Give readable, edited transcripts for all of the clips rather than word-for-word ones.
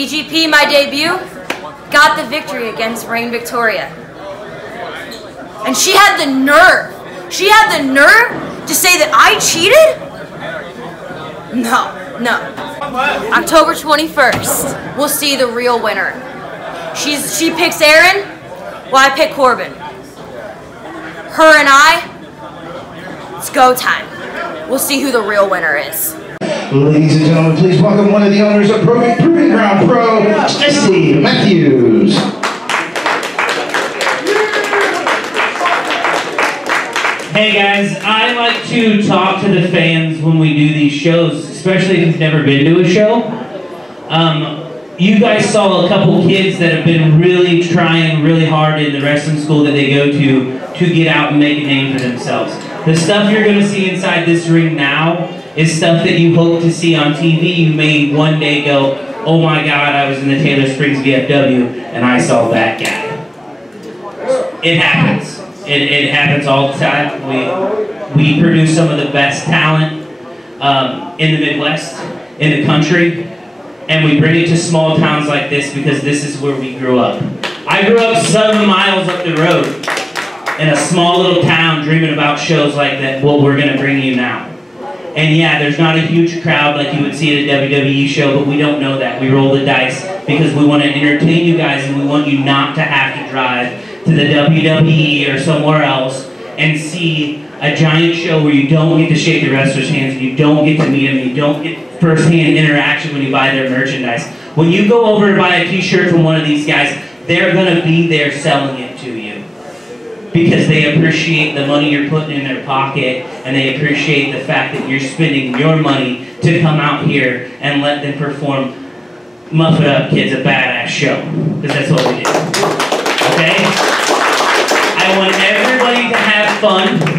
DGP, my debut, got the victory against Rahne Victoria. And she had the nerve to say that I cheated? No. October 21st, we'll see the real winner. She picks Aaron, well, I pick Corbin. Her and I, it's go time. We'll see who the real winner is. Ladies and gentlemen, please welcome one of the owners of Proving Ground Pro, Jesse Matthews. Hey guys, I like to talk to the fans when we do these shows, especially if you've never been to a show. You guys saw a couple kids that have been really trying really hard in the wrestling school that they go to get out and make a name for themselves. The stuff you're going to see inside this ring now is stuff that you hope to see on TV. You may one day go, oh my God, I was in the Taylor Springs VFW and I saw that guy. It happens. It happens all the time. We produce some of the best talent in the Midwest, in the country, and we bring it to small towns like this because this is where we grew up. I grew up 7 miles up the road in a small little town dreaming about shows like that, what we're going to bring you now. And yeah, there's not a huge crowd like you would see at a WWE show, but we don't know that. We roll the dice because we want to entertain you guys and we want you not to have to drive to the WWE or somewhere else and see a giant show where you don't get to shake the wrestlers' hands, you don't get to meet them, you don't get first-hand interaction when you buy their merchandise. When you go over and buy a t-shirt from one of these guys, they're going to be there selling it to you because they appreciate the money you're putting in their pocket and they appreciate the fact that you're spending your money to come out here and let them perform Muff It Up Kids, a badass show, because that's what we do. Okay? I want everybody to have fun.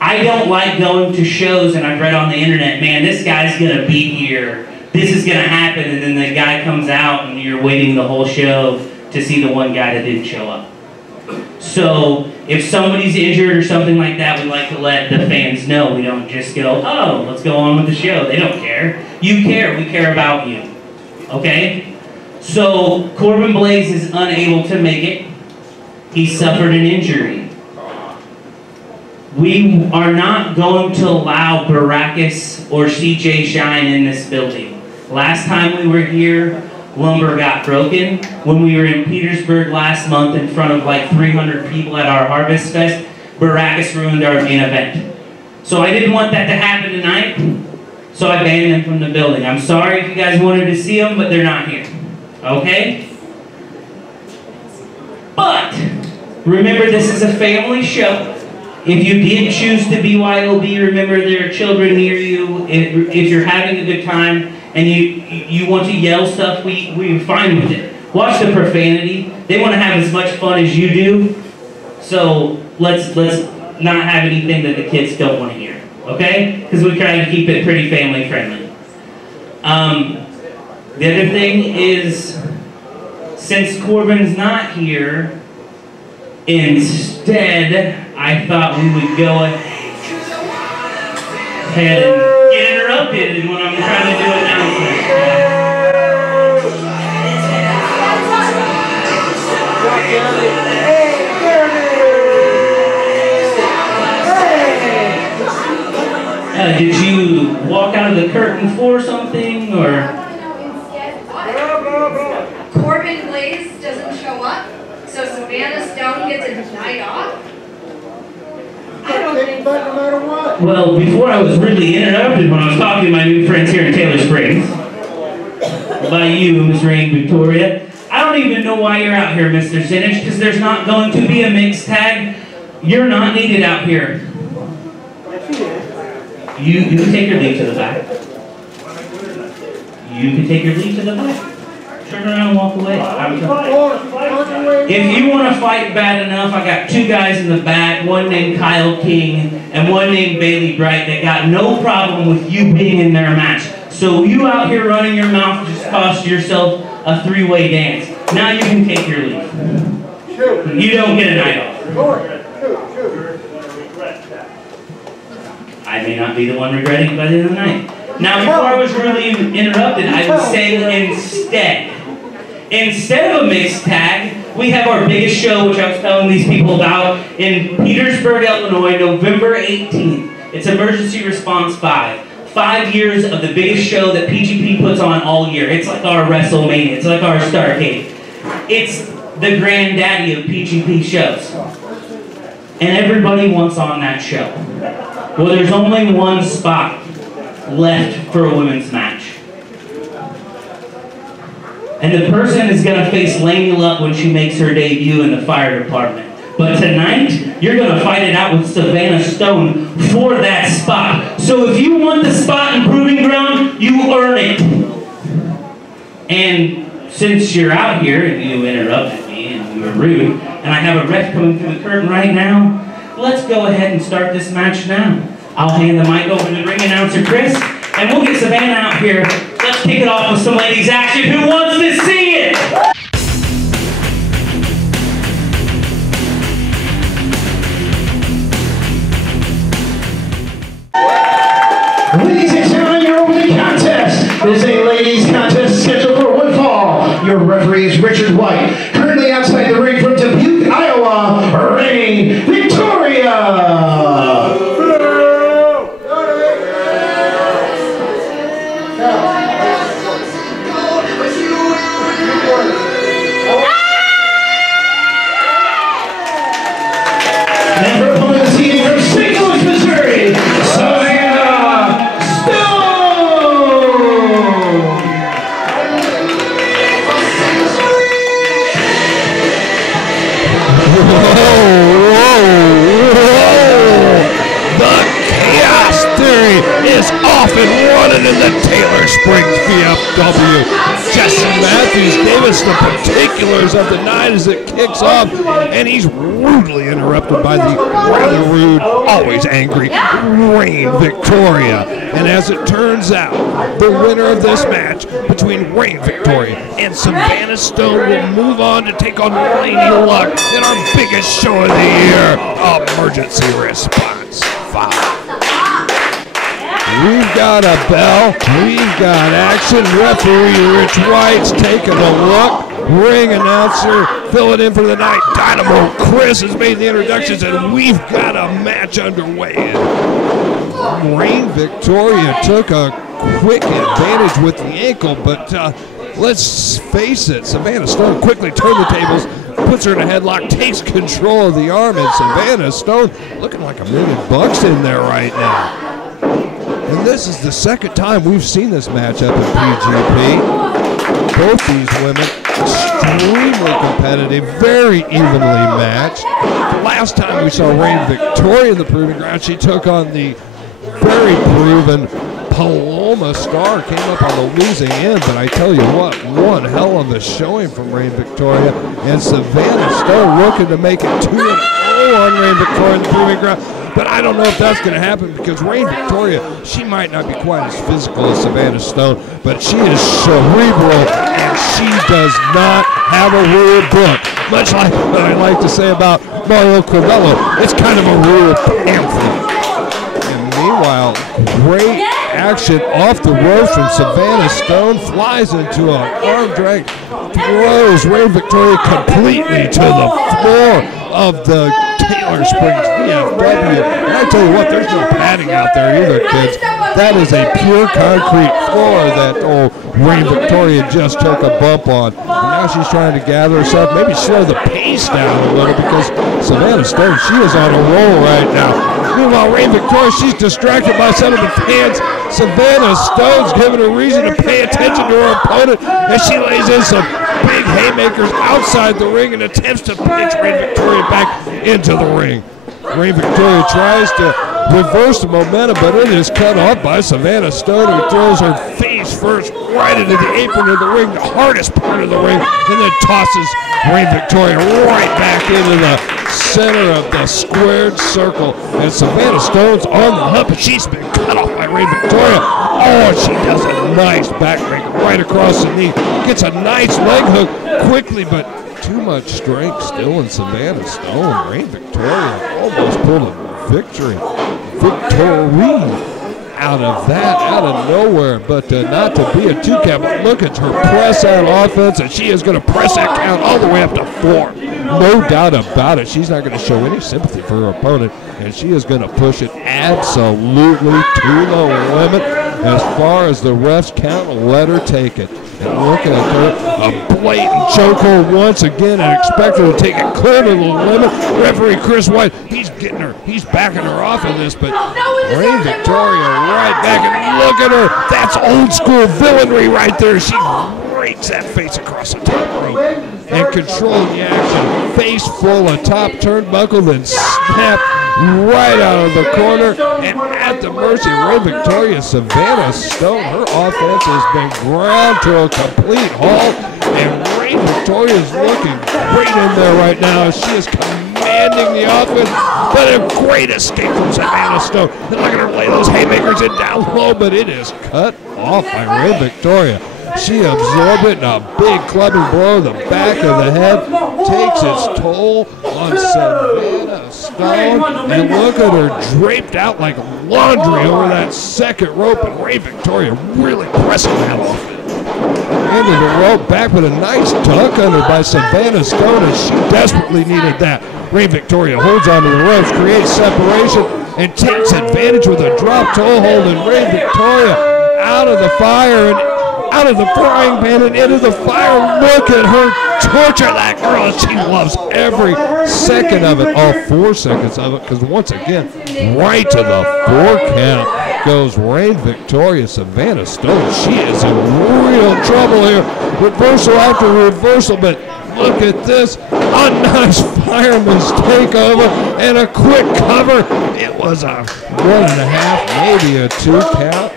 I don't like going to shows and I've read on the internet, man, this guy's gonna be here, this is gonna happen, and then the guy comes out and you're waiting the whole show to see the one guy that didn't show up. So if somebody's injured or something like that, we like to let the fans know. We don't just go, oh, let's go on with the show. They don't care. You care. We care about you. Okay? So Corbin Blaze is unable to make it. He suffered an injury. We are not going to allow Baracus or CJ Shine in this building. Last time we were here, lumber got broken. When we were in Petersburg last month in front of like 300 people at our Harvest Fest, Baracus ruined our main event. So I didn't want that to happen tonight, so I banned them from the building. I'm sorry if you guys wanted to see them, but they're not here. Okay? But remember, this is a family show. If you did choose to BYOB, remember there are children near you. If you're having a good time and you want to yell stuff, we're fine with it. Watch the profanity. They want to have as much fun as you do. So let's not have anything that the kids don't want to hear. Okay? Because we try to keep it pretty family friendly. The other thing is, since Corbin's not here, instead, I thought we would go ahead and get interrupted when I'm trying to do announcements. Did you walk out of the curtain for something, or? Corbin Blaze doesn't show up, so Savanna Stone gets a night off? Well, before I was really interrupted when I was talking to my new friends here in Taylor Springs, by you, Miss Rahne Victoria. I don't even know why you're out here, Mr. Dzinic, because there's not going to be a mixed tag. You're not needed out here. You can take your leave to the back. You can take your leave to the back. Turn around and walk away. If you want to fight bad enough, I got 2 guys in the back, one named Kyle King and one named Bailey Bright, that got no problem with you being in their match. So you out here running your mouth just cost yourself a 3-way dance. Now you can take your leave. You don't get a night off. I may not be the one regretting it by the end of the night. Now, before I was really interrupted, I was saying instead of a mixed tag, we have our biggest show, which I was telling these people about, in Petersburg, Illinois, November 18th. It's Emergency Response 5. 5 years of the biggest show that PGP puts on all year. It's like our WrestleMania. It's like our Starrcade. It's the granddaddy of PGP shows. And everybody wants on that show. Well, there's only one spot left for a women's match. And the person is going to face Lainey Luck when she makes her debut in the fire department. But tonight, you're going to fight it out with Savanna Stone for that spot. So if you want the spot in Proving Ground, you earn it. And since you're out here and you interrupted me and you were rude, and I have a ref coming through the curtain right now, let's go ahead and start this match now. I'll hand the mic over to the ring announcer, Chris, and we'll get Savanna out here. Let's kick it off with some ladies' action. Who wants to see it? Ladies and gentlemen, your opening contest. This is a ladies' contest scheduled for one fall. Your referee is Richard White. Currently outside the ring from Dubuque, Iowa, Rain Victoria. And running in the Taylor Springs VFW. Jesse Matthews gave us the particulars of the night as it kicks off, and he's rudely interrupted by the rather rude, always angry Rain Victoria. And as it turns out, the winner of this match between Rain Victoria and Savanna Stone will move on to take on Lainey Luck in our biggest show of the year, Emergency Response 5. We've got a bell, we've got action, referee Rich White's taking a look, ring announcer filling in for the night, Dynamo Chris has made the introductions, and we've got a match underway. Rain Victoria took a quick advantage with the ankle, but let's face it, Savanna Stone quickly turned the tables, puts her in a headlock, takes control of the arm, and Savanna Stone looking like $1 million in there right now. And this is the second time we've seen this matchup in PGP. Both these women extremely competitive, very evenly matched. The last time we saw Rain Victoria in the Proving Ground, she took on the very proven Paloma Star, came up on the losing end, but I tell you what, one hell of a showing from Rain Victoria, and Savanna Stone looking to make it 2-0 on Rain Victoria in the Proving Ground. But I don't know if that's going to happen because Rain Victoria, she might not be quite as physical as Savanna Stone, but she is cerebral and she does not have a rule book. Much like what I like to say about Mario Crivello, it's kind of a rule pamphlet. And meanwhile, great action off the ropes from Savanna Stone, flies into an arm drag, throws Rain Victoria completely to the floor of the Taylor Springs VFW. And I tell you what, there's no padding out there either, kids. That is a pure concrete floor that Rain Victoria just took a bump on. And now she's trying to gather herself, maybe slow the pace down a little because Savanna Stone, she is on a roll right now. Meanwhile, Rain Victoria, she's distracted by some of the fans. Savannah Stone's giving her reason to pay attention to her opponent as she lays in some big haymakers outside the ring and attempts to pinch Rain Victoria back into the ring. Rain Victoria tries to reverse the momentum, but it is cut off by Savanna Stone, who throws her face first right into the apron of the ring, the hardest part of the ring, and then tosses Rain Victoria right back into the center of the squared circle. And Savanna Stone's on the hump, and she's been cut off by Rain Victoria. Oh, and she does a nice backbreaker right across the knee. Gets a nice leg hook quickly, but too much strength still in Savanna Stone. Rain Victoria almost pulled a victory. Victory. out of that, out of nowhere, but not to be a 2 count. But look at her press out offense, and she is going to press that count all the way up to 4. No doubt about it. She's not going to show any sympathy for her opponent, and she is going to push it absolutely to the limit. As far as the refs count, let her take it. And look at her, a blatant chokehold once again, and expect her to take it clear to the limit. Referee Chris White, he's getting her, he's backing her off of this, but Rain Victoria right back, and look at her. That's old school villainry right there. She rakes that face across the top rope and controlling the action. Face full of top turnbuckle, then snap right out of the corner, and at the mercy of Rain Victoria, Savanna Stone, her offense has been ground to a complete halt, and Rain Victoria is looking great in there right now as she is commanding the offense, but a great escape from Savanna Stone. And look at her lay those haymakers in down low, but it is cut off by Rain Victoria. She absorbed it, and a big clubbing blow to the back of the head takes its toll on Savanna Stone. And look at her draped out like laundry over that second rope, and Rain Victoria really pressing that off. Into the rope, back with a nice duck under by Savanna Stone, and she desperately needed that. Rain Victoria holds onto the ropes, creates separation, and takes advantage with a drop toe hold, and Rain Victoria out of the fire and out of the frying pan and into the fire. Look at her torture that girl. She loves every second of it, all 4 seconds of it, because once again, right to the 4 count goes Rain Victoria. Savanna Stone, she is in real trouble here. Reversal after reversal, but look at this. A nice fireman's takeover and a quick cover. It was a 1.5, maybe a 2 count.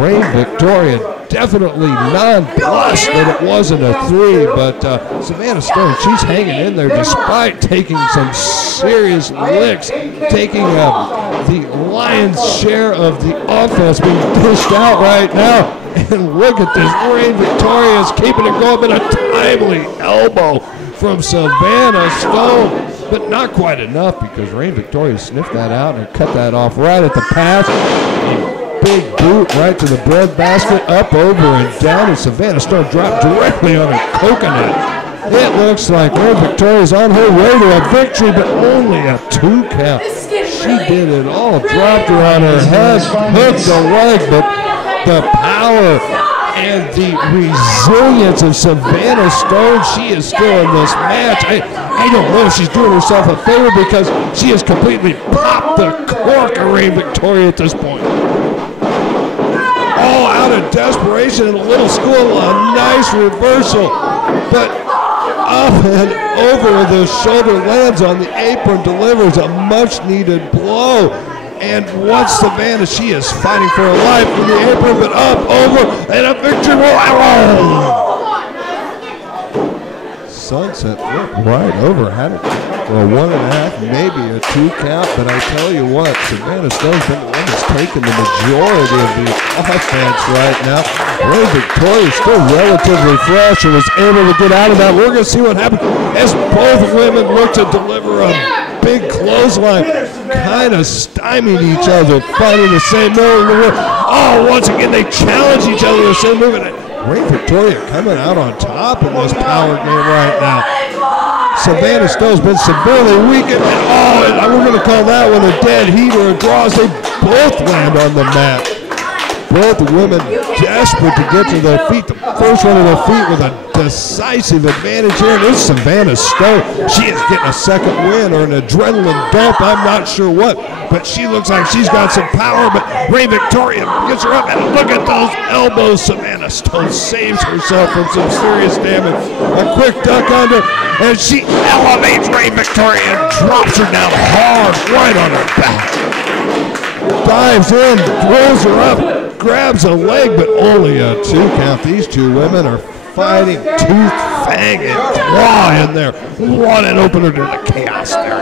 Rain Victoria definitely nonplussed that it wasn't a 3, but Savanna Stone, she's hanging in there despite taking some serious licks, taking the lion's share of the offense being pushed out right now. And look at this, Rain Victoria is keeping it going, but a timely elbow from Savanna Stone. But not quite enough, because Rain Victoria sniffed that out and cut that off right at the pass. Big boot right to the breadbasket, up, over, and down, and Savanna Stone dropped directly on her coconut. It looks like Rain Victoria's on her way to a victory, but only a 2 count. She did it all, dropped her on her head, hooked the leg, but the power and the resilience of Savanna Stone, she is still in this match. I don't know if she's doing herself a favor, because she has completely popped the cork of Rain Victoria at this point. All out of desperation in a little school, a nice reversal, but up and over the shoulder, lands on the apron, delivers a much needed blow. And once Savanna, she is fighting for her life from the apron, but up, over, and a victory roll. Sunset flip right over, had it for a 1.5, maybe a 2 count, but I tell you what, Savanna Stone's been the one that's taken the majority of the offense right now. Rain Victoria is still relatively fresh and was able to get out of that. We're going to see what happens as both women look to deliver a big clothesline, kind of stymied each other, fighting the same move. Oh, once again, they challenge each other the same move. Rain Victoria coming out on top in this power game right now. Savannah Stone's been severely weakened, and we're going to call that one a dead heat or a draw as they both land on the mat. Both women desperate to get to their feet. The first one to their feet with a decisive advantage here. And it's Savanna Stone. She is getting a second win or an adrenaline dump. I'm not sure what, but she looks like she's got some power. But Rain Victoria gets her up, and look at those elbows. Savannah Stone saves herself from some serious damage. A quick duck under, and she elevates Rain Victoria and drops her down hard right on her back. Dives in, throws her up, grabs a leg, but only a 2 count. These two women are fighting tooth, fang, and claw in there. What an opener to the chaos there.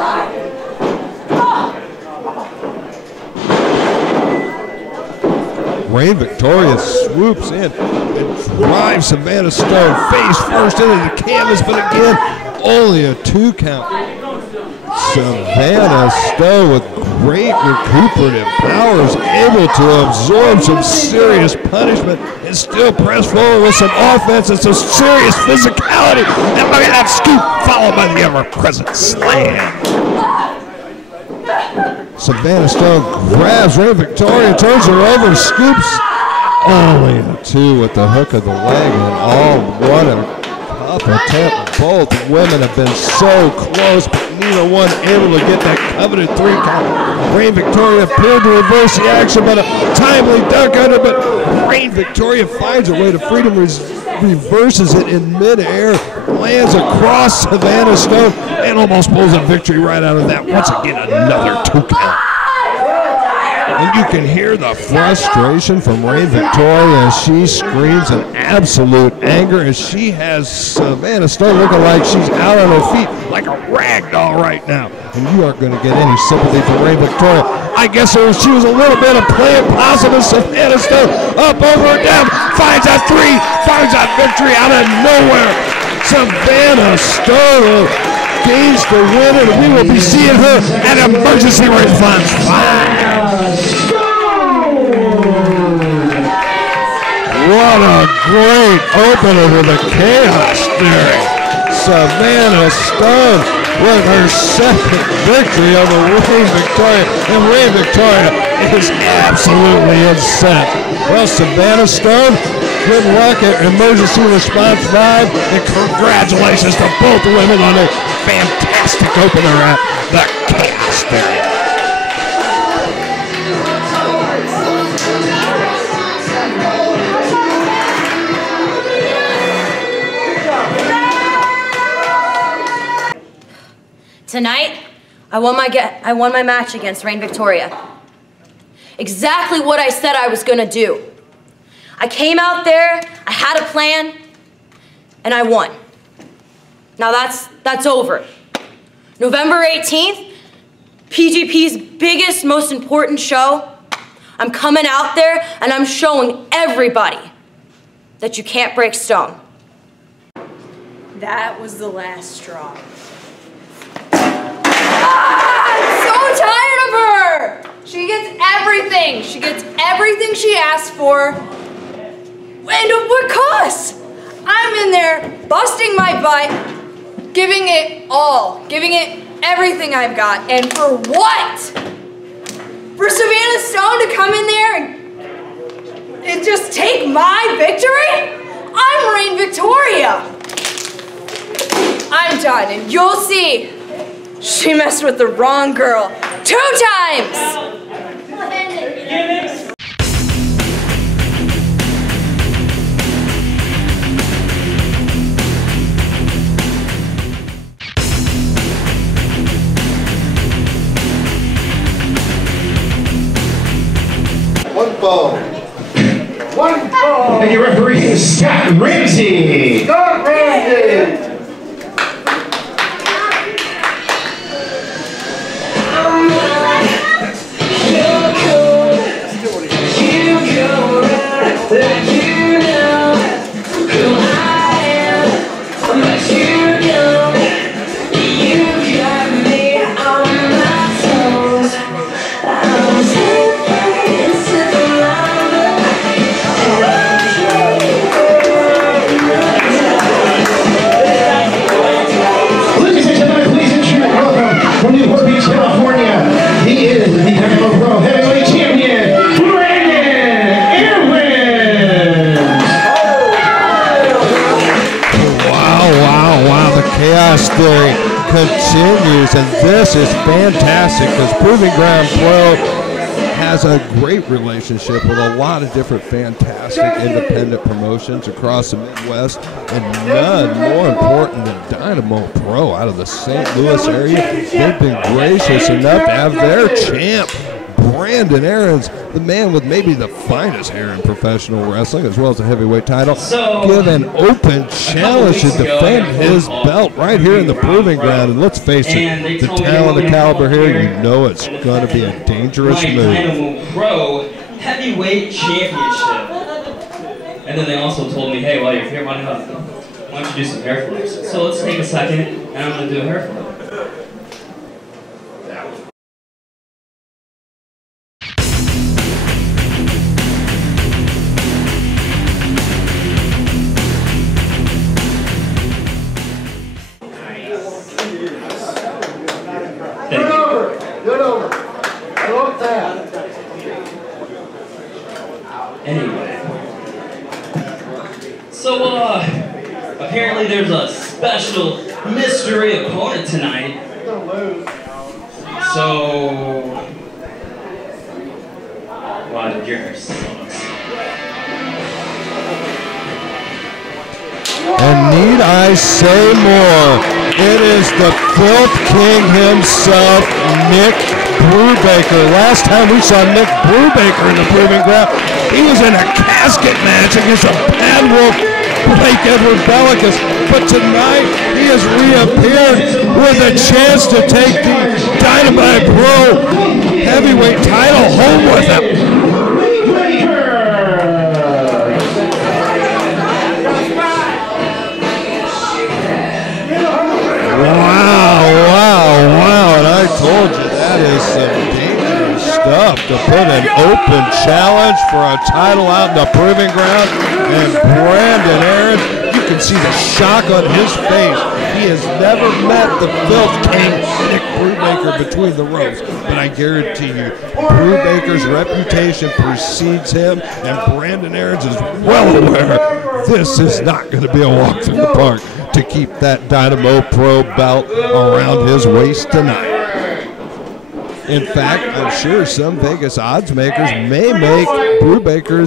Rain Victoria swoops in and drives Savannah Stone face first into the canvas, but again, only a 2 count. Savannah Stone with great recuperative powers, able to absorb some serious punishment and still press forward with some offense and some serious physicality. And look at that scoop, followed by the ever-present slam. Savanna Stone grabs Rain Victoria, turns her over, scoops only a 2 with the hook of the leg, and what a tough attempt. Both women have been so close, but neither one able to get that coveted 3 count. Rain Victoria appeared to reverse the action, but a timely duck under, but Rain Victoria finds her way to freedom, reverses it in midair, lands across Savanna Stone, and almost pulls a victory right out of that. Once again, another 2 count. And you can hear the frustration from Rain Victoria as she screams in absolute anger as she has Savanna Stone looking like she's out on her feet like a rag doll right now. And you aren't going to get any sympathy from Rain Victoria. I guess she was a little bit of playing possum as Savanna Stone up, over, down, finds that 3, finds that victory out of nowhere. Savanna Stone gains the win, and we will be seeing her at Emergency Response 5. What a great opener with a chaos theory. Savannah Stone with her second victory over Rain Victoria, and Rain Victoria is absolutely incensed. Well, Savannah Stone, good luck at Emergency Response 5, and congratulations to both women on a fantastic opener at the Chaos Theory. Tonight, I won my match against Rain Victoria. Exactly what I said I was gonna do. I came out there, I had a plan, and I won. Now that's over. November 18th, PGP's biggest, most important show. I'm coming out there and I'm showing everybody that you can't break stone. That was the last straw. I'm so tired of her! She gets everything. She gets everything she asks for. And at what cost? I'm in there busting my butt, giving it all, giving it everything I've got. And for what? For Savanna Stone to come in there and just take my victory? I'm Rain Victoria. I'm done, and you'll see. She messed with the wrong girl 2 times! One ball. And your referee is Scott Ramsey. Scott Ramsey! Chaos Theory continues, and this is fantastic because Proving Ground Pro has a great relationship with a lot of different fantastic independent promotions across the Midwest, and none more important than Dynamo Pro out of the St. Louis area. They've been gracious enough to have their champ, Brandon Aarons, the man with maybe the finest hair in professional wrestling, as well as a heavyweight title, give an open challenge to defend his belt right here in the Proving Ground. And let's face it, the talent, the caliber here, you know it's going to be a dangerous move. Dynamo Pro Heavyweight Championship. And then they also told me, hey, while you're here, why don't you do some hair flips? So let's take a second, and I'm going to do a hair flip. there's a special mystery opponent tonight. So, what yours? And need I say more? It is the Filth King himself, Nick Brubaker. Last time we saw Nick Brubaker in the Proving Ground, he was in a casket match against a bad wolf, Blake Edward Bellicus. But tonight, he has reappeared with a chance to take the Dynamite Pro heavyweight title home with him. Wow, and I told you that is some dangerous stuff to put an open challenge for a title out in the Proving Ground. And Brandon Aaron, you can see the shock on his face. He has never met the Filth King, Nick Brubaker, between the ropes. But I guarantee you, Brubaker's reputation precedes him, and Brandon Aaron's is well aware this is not going to be a walk from the park to keep that Dynamo Pro belt around his waist tonight. In fact, I'm sure some Vegas odds makers may make Brubaker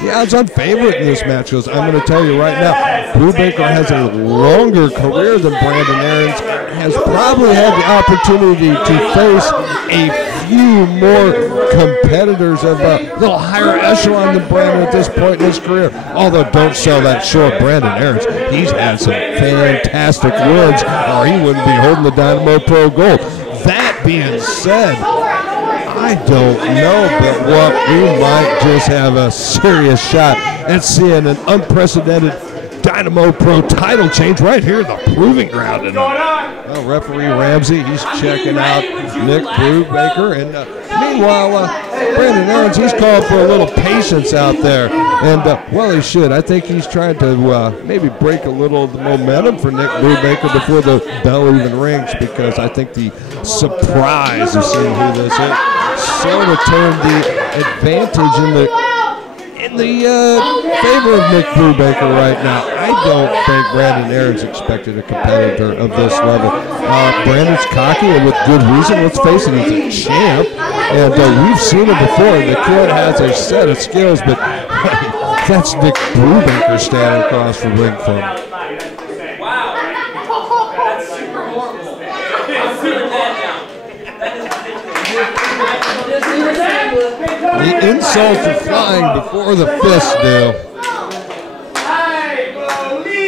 the odds-on favorite in this match. Because I'm going to tell you right now, Brubaker has a longer career than Brandon Aaron's, has probably had the opportunity to face a few more competitors of a little higher echelon than Brandon at this point in his career. Although don't sell that short, Brandon Aaron's, he's had some fantastic wins, or he wouldn't be holding the Dynamo Pro Gold. That being said, I don't know, but what we might just have a serious shot at seeing an unprecedented Dynamo Pro title change right here in the Proving Ground tonight. Well, referee Ramsey, he's checking out Nick Brubaker, and meanwhile, Brandon Aaron's, he's called for a little patience out there, and well, he should. I think he's trying to maybe break a little of the momentum for Nick Brubaker before the bell even rings, because I think the surprise of seeing who this is sort of turned the advantage in the favor of Nick Brubaker right now. I don't think Brandon Aaron's expected a competitor of this level. Brandon's cocky, and with good reason. Let's face it, he's a champ, and we've seen him before. The kid has a set of skills, but that's Nick Brubaker standing across the ring from him. The insults are flying before the fists do.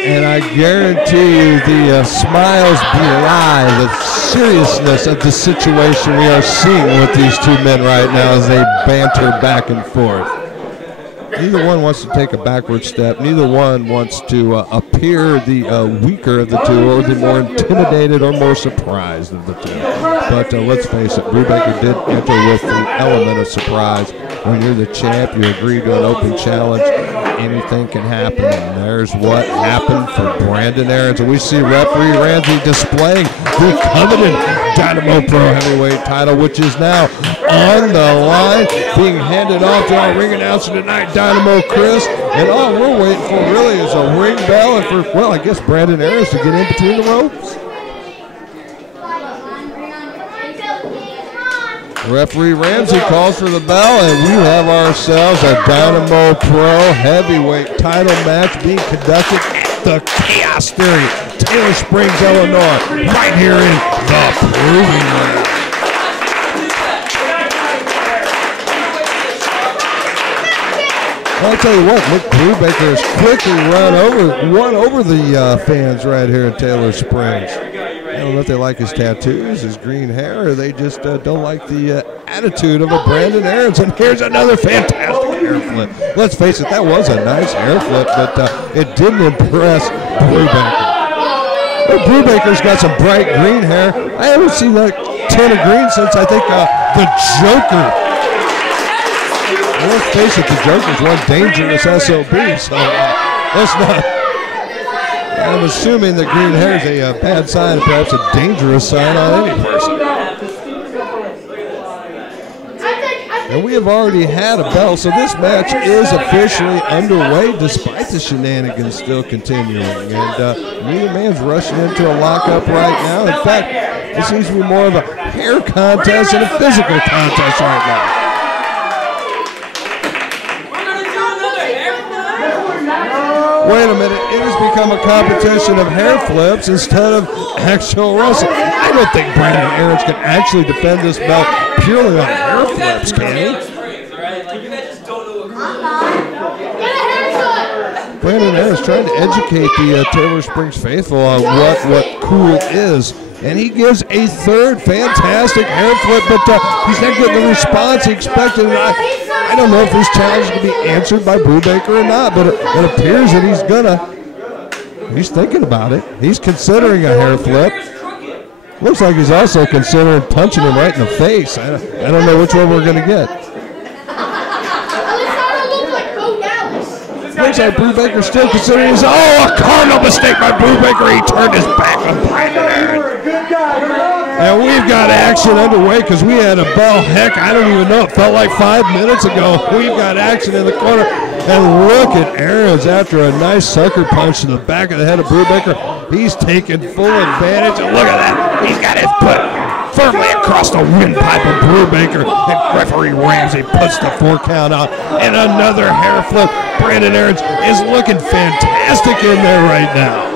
And I guarantee you the smiles belie the seriousness of the situation we are seeing with these two men right now as they banter back and forth. Neither one wants to take a backward step. Neither one wants to appear the weaker of the two, or the more intimidated or more surprised of the two. But let's face it, Brubaker did enter with the element of surprise. When you're the champ, you agree to an open challenge, anything can happen. And there's what happened for Brandon Aaron. So we see referee Ramsey displaying the coveted Dynamo Pro Heavyweight title, which is now on the line, being handed off to our ring announcer tonight, Dynamo Chris. And all we're waiting for really is a ring bell, and for, well, I guess Brandon Aaron to get in between the ropes. Referee Ramsey calls for the bell, and we have ourselves a Dynamo Pro Heavyweight title match being conducted at the Chaos Theory, Taylor Springs, Illinois, right here in the Proving Ground. I'll tell you what, Nick Brubaker has quickly won over the fans right here in Taylor Springs. I don't know if they like his tattoos, his green hair, or they just don't like the attitude of a Brandon Aaron's. And here's another fantastic hair flip. Let's face it, that was a nice hair flip, but it didn't impress Brubaker. But Brubaker's got some bright green hair. I haven't seen that tint of green since, I think, the Joker. Let's face it, the Joker's one dangerous SOB, so let's not. I'm assuming that green hair is a bad sign, perhaps a dangerous sign on any person. And we have already had a bell, so this match is officially underway despite the shenanigans still continuing. And neither man's rushing into a lockup right now. In fact, it seems to be more of a hair contest and a physical contest right now. Wait a minute, it has become a competition of hair flips instead of actual wrestling. I don't think Brandon Aarons can actually defend this belt purely on hair flips, can he? Brandon Aarons trying to educate the Taylor Springs faithful on what cool is. And he gives a third fantastic hair flip, but he's not getting the response he expected. And I don't know if this challenge can be answered by Brubaker or not, but it appears that he's gonna. He's thinking about it. He's considering a hair flip. Looks like he's also considering punching him right in the face. I don't know which one we're gonna get. Looks like Brubaker's still considering his. Oh, a cardinal mistake by Brubaker. He turned his back on Brandon Aarons. And we've got action underway because we had a bell. Heck, I don't even know. It felt like 5 minutes ago. We've got action in the corner. And look at Aarons after a nice sucker punch to the back of the head of Brubaker. He's taking full advantage. And look at that. He's got his foot firmly across the windpipe of Brubaker. And referee Ramsey puts the 4 count out. And another hair flip. Brandon Aarons is looking fantastic in there right now.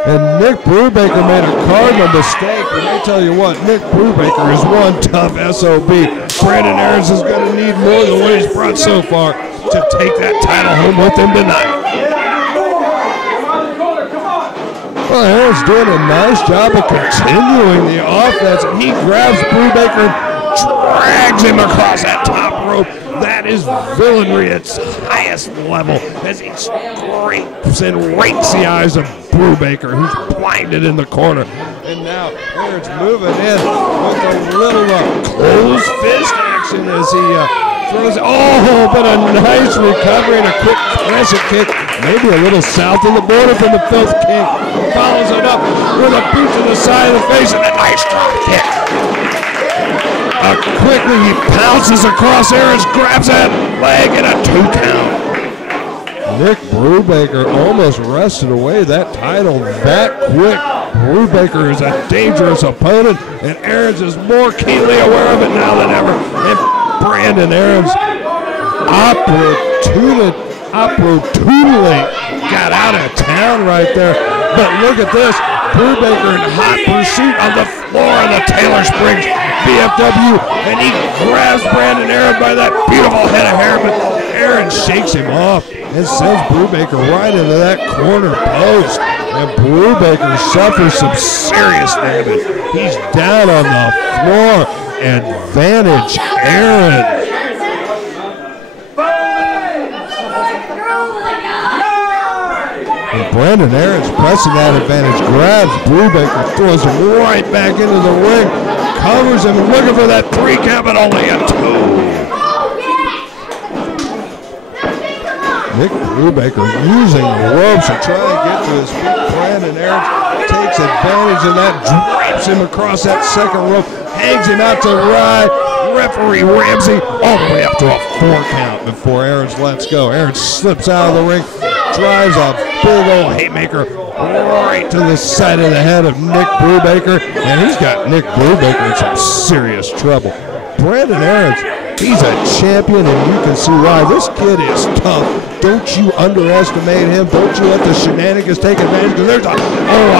And Nick Brubaker made a cardinal mistake, but I tell you what, Nick Brubaker is one tough SOB. Brandon Aarons is going to need more than what he's brought so far to take that title home with him tonight. Well, Aarons doing a nice job of continuing the offense, and he grabs Brubaker and drags him across that top rope. That is villainry at its highest level as he scrapes and rakes the eyes of Brubaker, who's blinded in the corner. And now Aarons moving in with a little closed fist action as he throws. Oh, but a nice recovery and a quick crescent kick. Maybe a little south of the border from the Filth King. Follows it up with a boot to the side of the face and a nice drop kick. Quickly he pounces across Aarons, grabs that leg and a 2 count. Nick Brubaker almost wrested away that title that quick. Brubaker is a dangerous opponent, and Aarons is more keenly aware of it now than ever. And Brandon Aarons opportunely got out of town right there. But look at this. Brubaker in hot pursuit on the floor of the Taylor Springs VFW, and he grabs Brandon Aarons by that beautiful head of hair, but Aarons shakes him off and sends Brubaker right into that corner post. And Brubaker suffers some serious damage. He's down on the floor. Advantage Aarons. And Brandon Aarons pressing that advantage, grabs Brubaker, throws him right back into the ring, covers him, looking for that 3 count, but only a 2. Nick Brubaker using the ropes to try and get to his feet. Brandon Aarons takes advantage of that, drapes him across that second rope, hangs him out to right. Referee Ramsey all the way up to a 4 count before Aarons lets go. Aarons slips out of the ring, drives a big old haymaker right to the side of the head of Nick Brubaker, and he's got Nick Brubaker in some serious trouble. Brandon Aarons, he's a champion, and you can see why. This kid is tough. Don't you underestimate him. Don't you let the shenanigans take advantage. Because there's I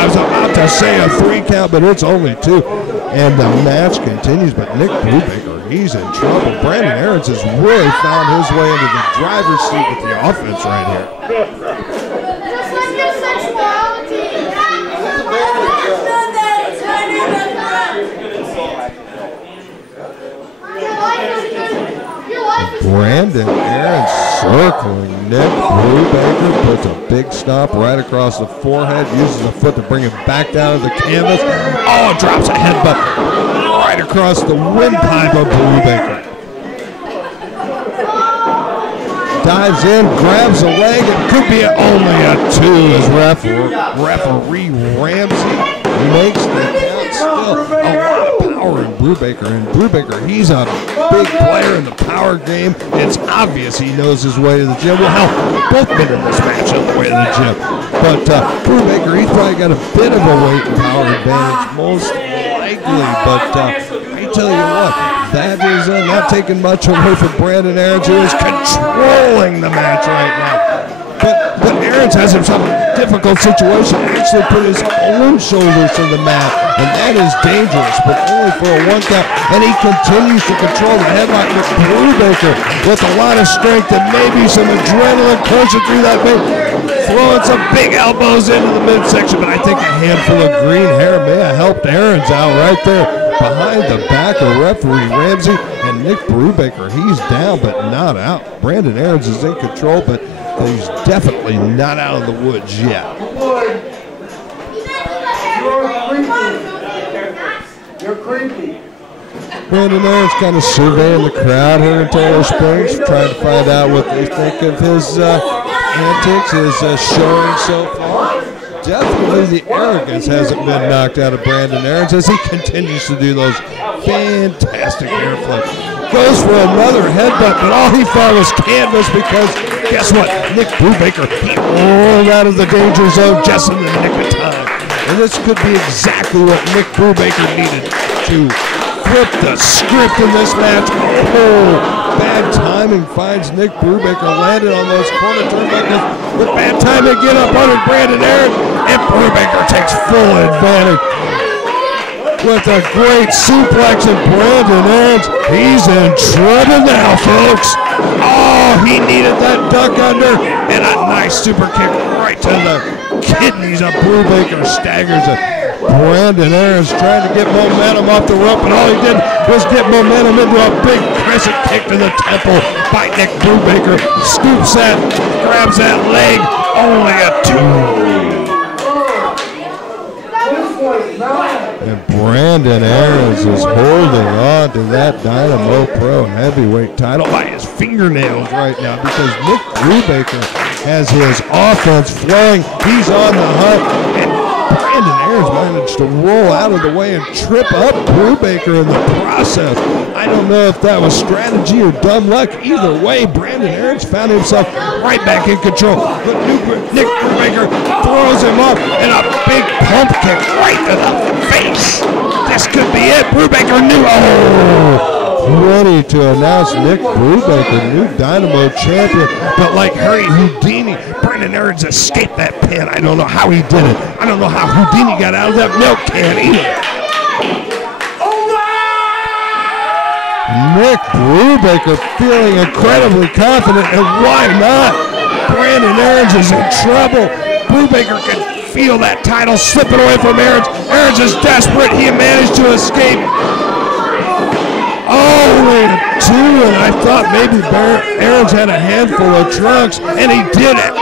was about to say a 3 count, but it's only 2. And the match continues, but Nick Brubaker, he's in trouble. Brandon Aarons has really found his way into the driver's seat with the offense right here. Just like your sexuality. Brandon Aarons circling Nick Brubaker, puts a big stomp right across the forehead, uses the foot to bring him back down to the canvas. Oh, drops a headbutt right across the windpipe of Brubaker. Dives in, grabs a leg, it could be only a 2 as referee Ramsey makes the count. Still a lot of power in Brubaker, and Brubaker, he's a big player in the power game. It's obvious he knows his way to the gym. Well, hell, both men in this match know the way to the gym. But Brubaker, he's probably got a bit of a weight and power advantage, most likely. But I tell you what, that is not taking much away from Brandon Aarons, who is controlling the match right now. But Aarons has himself in a difficult situation, actually put his own shoulders to the mat, and that is dangerous, but only for a 1 count. And he continues to control the headlock with Brubaker with a lot of strength and maybe some adrenaline coursing through that vein, throwing some big elbows into the midsection, but I think a handful of green hair may have helped Aarons out right there. Behind the back of referee Ramsey and Nick Brubaker, he's down but not out. Brandon Aarons is in control, but he's definitely not out of the woods yet. You're creepy. Brandon Aarons kind of surveying the crowd here in Taylor Springs, trying to find out what they think of his antics, his showing so far. Definitely the arrogance hasn't been knocked out of Brandon Aarons as he continues to do those fantastic air flips. Goes for another headbutt, but all he found was canvas because guess what? Nick Brubaker, he rolled out of the danger zone just in the nick of time. And this could be exactly what Nick Brubaker needed to flip the script in this match. Oh, bad timing finds Nick Brubaker landed on those corner turnbuckles with bad timing. Get up under Brandon Aarons, and Brubaker takes full advantage with a great suplex, and Brandon Aarons, he's in trouble now, folks. Oh, he needed that duck under, and a nice super kick right to the kidneys of Brubaker. Staggers it. Brandon Aarons trying to get momentum off the rope, and all he did was get momentum into a big crescent kick to the temple by Nick Brubaker. Scoops that, grabs that leg, only a 2. And Brandon Aarons is holding on to that Dynamo Pro Heavyweight title by his fingernails right now because Nick Brubaker has his offense flowing. He's on the hunt, and Brandon Aarons managed to roll out of the way and trip up Brubaker in the process. I don't know if that was strategy or dumb luck. Either way, Brandon Aarons found himself right back in control. But Nick Brubaker throws him up and a big pump kick right to the face. This could be it. Brubaker knew. Oh! Ready to announce Nick Brubaker, new Dynamo champion. But like Harry Houdini, Brandon Aarons escaped that pin. I don't know how he did it. I don't know how Houdini got out of that milk can either. Nick Brubaker feeling incredibly confident, and why not? Brandon Aarons is in trouble. Brubaker can feel that title slipping away from Aarons. Aarons is desperate. He managed to escape. Only a 2, and I thought maybe Aarons had a handful of trunks, and he did it.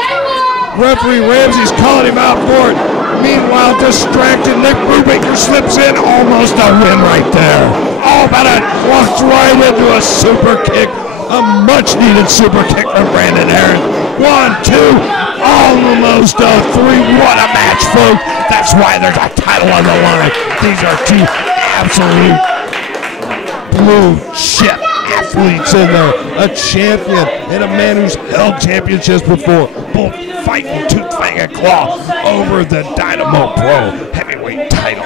Referee Ramsey's calling him out for it. Meanwhile, distracted, Nick Brubaker slips in, almost a win right there. Oh, but it walks right into a super kick, a much-needed super kick from Brandon Aarons. 1, 2, almost a 3. What a match, folks. That's why there's a title on the line. These are 2 absolute blue chip athletes in there, a champion and a man who's held championships before, both fighting tooth, fang, and claw over the Dynamo Pro Heavyweight title.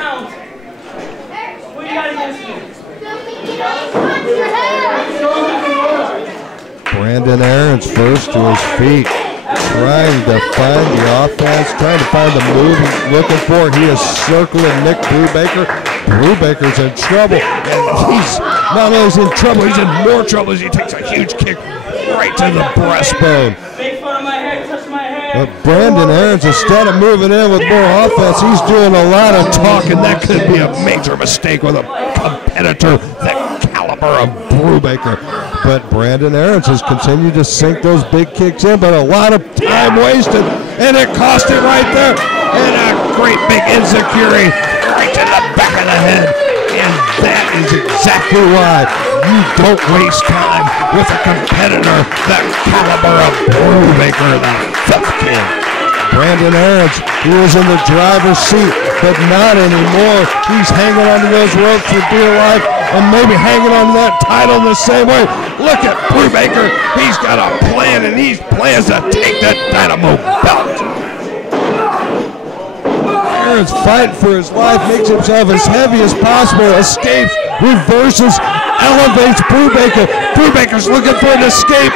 Brandon Aarons first to his feet, trying to find the offense, trying to find the move he's looking for. He is circling Nick Brubaker. Brubaker's in trouble, and he's not only is in trouble, he's in more trouble as he takes a huge kick right to the breastbone. But Brandon Aarons, instead of moving in with more offense, he's doing a lot of talking. That could be a major mistake with a competitor that caliber of Brubaker. But Brandon Aarons has continued to sink those big kicks in, but a lot of time wasted, and it cost him right there. And a great big insecurity right to the back of the head. And that is exactly why you don't waste time with a competitor that caliber of Brubaker, the 5th King. Brandon Aarons, who was in the driver's seat, but not anymore. He's hanging onto those ropes for dear life, and maybe hanging on to that title in the same way. Look at Brubaker. He's got a plan, and he plans to take that Dynamo belt. Aaron's fighting for his life, makes himself as heavy as possible, escapes, reverses, elevates Brubaker. Brubaker's looking for an escape,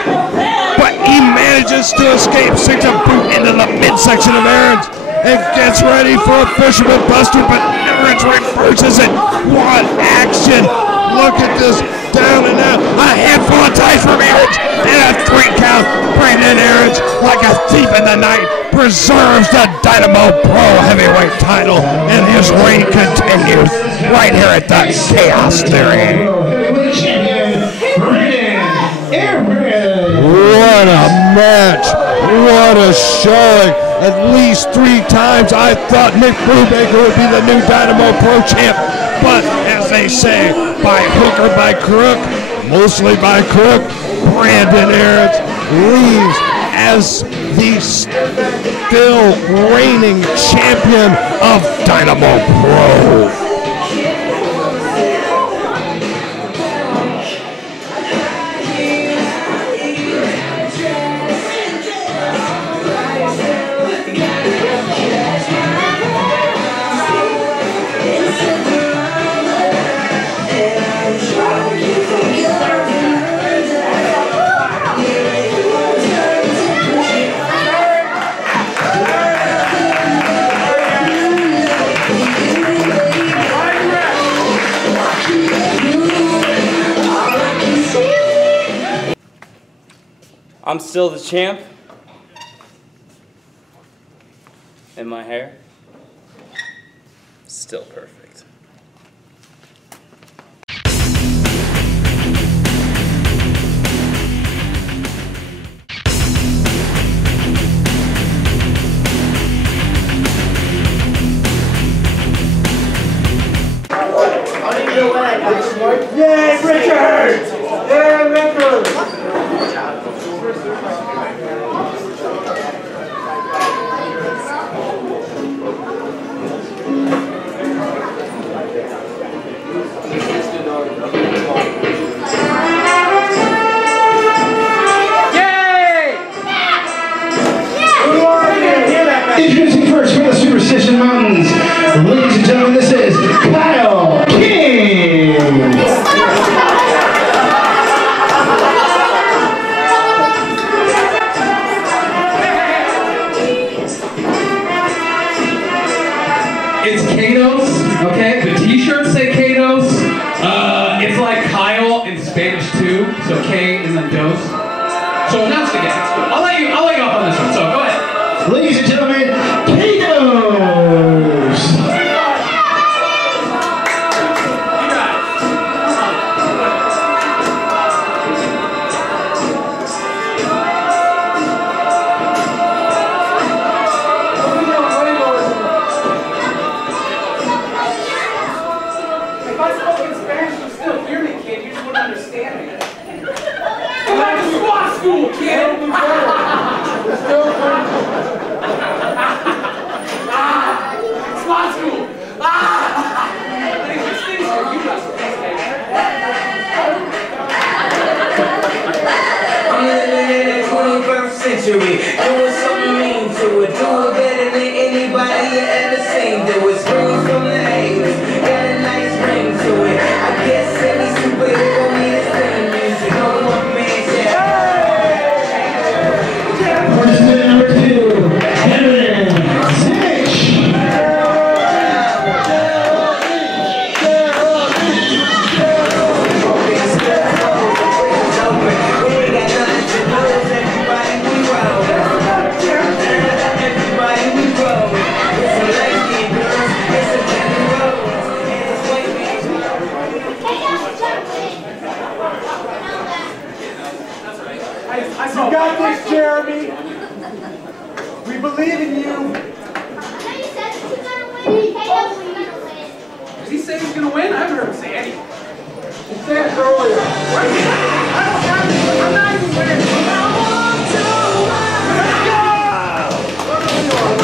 but he manages to escape, sticks a boot into the midsection of Aaron's, and gets ready for a fisherman buster, but Aaron's reverses it. What action! Look at this, down and out. A handful of ties from Aaron's, and a 3 count. Brandon Aarons, like a thief in the night, preserves the Dynamo Pro Heavyweight title, and his reign continues right here at the Chaos Theory. Heavyweight champion, Brandon Aarons. What a match! What a showing! At least 3 times I thought Nick Brubaker would be the new Dynamo Pro Champ, but as they say, by hook or by crook, mostly by crook, Brandon Aarons leaves as the still reigning champion of Dynamo Pro. I'm still the champ. And my hair, still perfect. Yay, Richard! Yay, Richard! Introducing first from the Superstition Mountains, ladies and gentlemen, this is Kyle King. It's Katos, okay? The t-shirts say Katos. It's like Kyle in Spanish too, so K and then dos. So announce it again. I'll let you off on this one, so go ahead. Ladies and gentlemen, Katos. If I spoke in Spanish, you still hear me, kid. You just wouldn't understand me. Come back to squat school, kid. Squat school. I'm living in the 21st century, doing something mean to it, do it better than anybody you ever seen. Do it, spring from the haters, got a nice ring to it. I guess any superhero needs singing music. No one man, Participant number 2, Dzinic. You got this, Jeremy. We believe in you. Did he say he's gonna win? I haven't heard him say anything. You said it earlier. I'm not even winning. Let's go!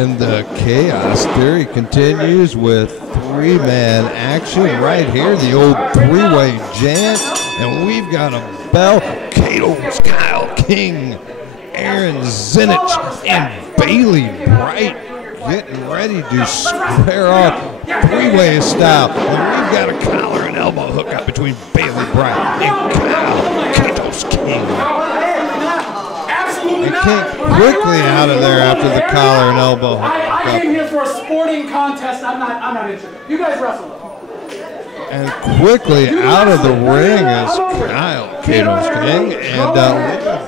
And the chaos theory continues with three-man action right here. The old three-way jam. And we've got a bell. Cato's Kyle King, Aaron Dzinic, and Bailey Bright getting ready to square off three-way style. And we've got a collar and elbow hookup between Bailey Bright and Kyle Cato's King. And King quickly out of there after the collar and elbow hookup. I came here for a sporting contest. I'm not interested. You guys wrestle. And quickly out of the ring is Kyle Cato's King, and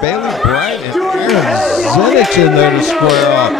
Bailey Bright and Aaron Dzinic in there to square off.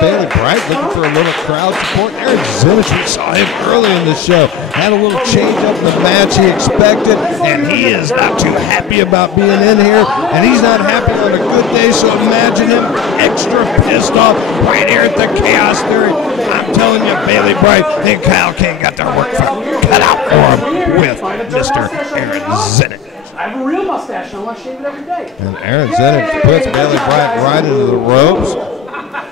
Bailey Bright looking for a little crowd support. Aaron Dzinic, we saw him early in the show, had a little change up in the match he expected, and he is not too happy about being in here, and he's not happy on a good day, so imagine him extra pissed off right here at the Chaos Theory. I'm telling you, Bailey Bright and Kyle King got their work cut out for him with Mr. Aaron Dzinic. I have a real mustache, and I want to shave it every day. And Aaron Dzinic puts Bailey Bright right into the ropes.